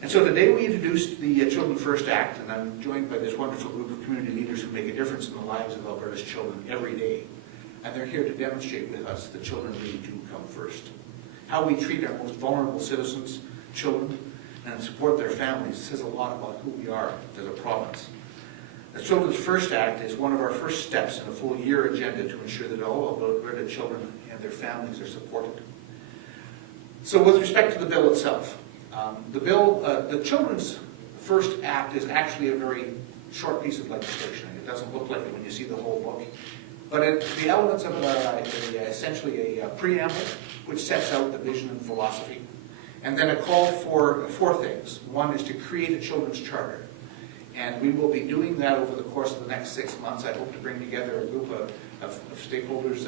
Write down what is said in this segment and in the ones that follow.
And so today we introduced the Children First Act, and I'm joined by this wonderful group of community leaders who make a difference in the lives of Alberta's children every day. And they're here to demonstrate with us that children really do come first. How we treat our most vulnerable citizens, children, and support their families says a lot about who we are as a province. The Children's First Act is one of our first steps in a full-year agenda to ensure that all Alberta children and their families are supported. So with respect to the bill itself, the Children's First Act is actually a very short piece of legislation. It doesn't look like it when you see the whole book. But the elements of it are essentially a preamble, which sets out the vision and philosophy. And then a call for four things. One is to create a children's charter. And we will be doing that over the course of the next 6 months. I hope to bring together a group of stakeholders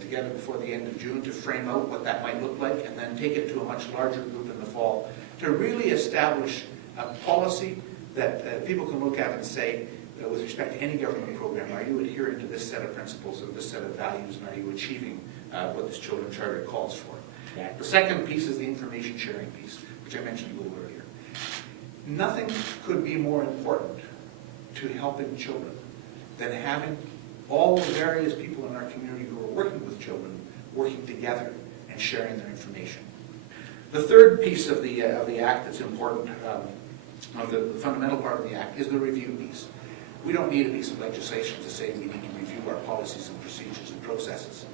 together before the end of June to frame out what that might look like, and then take it to a much larger group in the fall to really establish a policy that people can look at and say, with respect to any government program, are you adhering to this set of principles and this set of values, and are you achieving what this Children's Charter calls for? The second piece is the information sharing piece, which I mentioned a little earlier. Nothing could be more important to helping children than having all the various people in our community who are working with children working together and sharing their information. The third piece of the Act that's important, the fundamental part of the Act, is the review piece. We don't need a piece of legislation to say we need to review our policies and procedures and processes.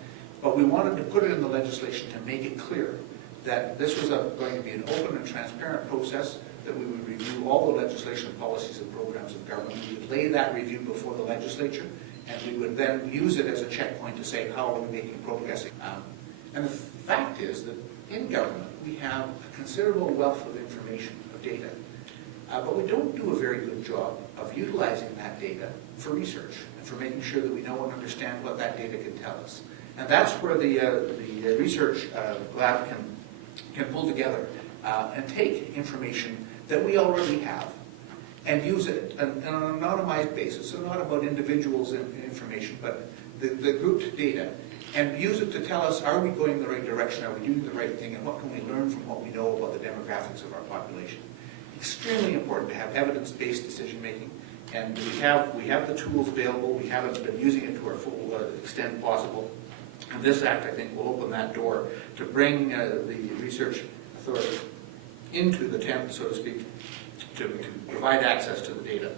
But we wanted to put it in the legislation to make it clear that this was going to be an open and transparent process, that we would review all the legislation, policies, and programs of government. We would lay that review before the legislature, and we would then use it as a checkpoint to say, how are we making progress? And the fact is that in government, we have a considerable wealth of information, of data, but we don't do a very good job of utilizing that data for research and for making sure that we know and understand what that data can tell us. And that's where the research lab can pull together and take information that we already have and use it on an anonymized basis, so not about individuals' information, but the grouped data, and use it to tell us, are we going in the right direction, are we doing the right thing, and what can we learn from what we know about the demographics of our population. Extremely important to have evidence-based decision-making, and we have the tools available. We haven't been using it to our full extent possible. And this Act, I think, will open that door to bring the research authority into the tent, so to speak, to provide access to the data.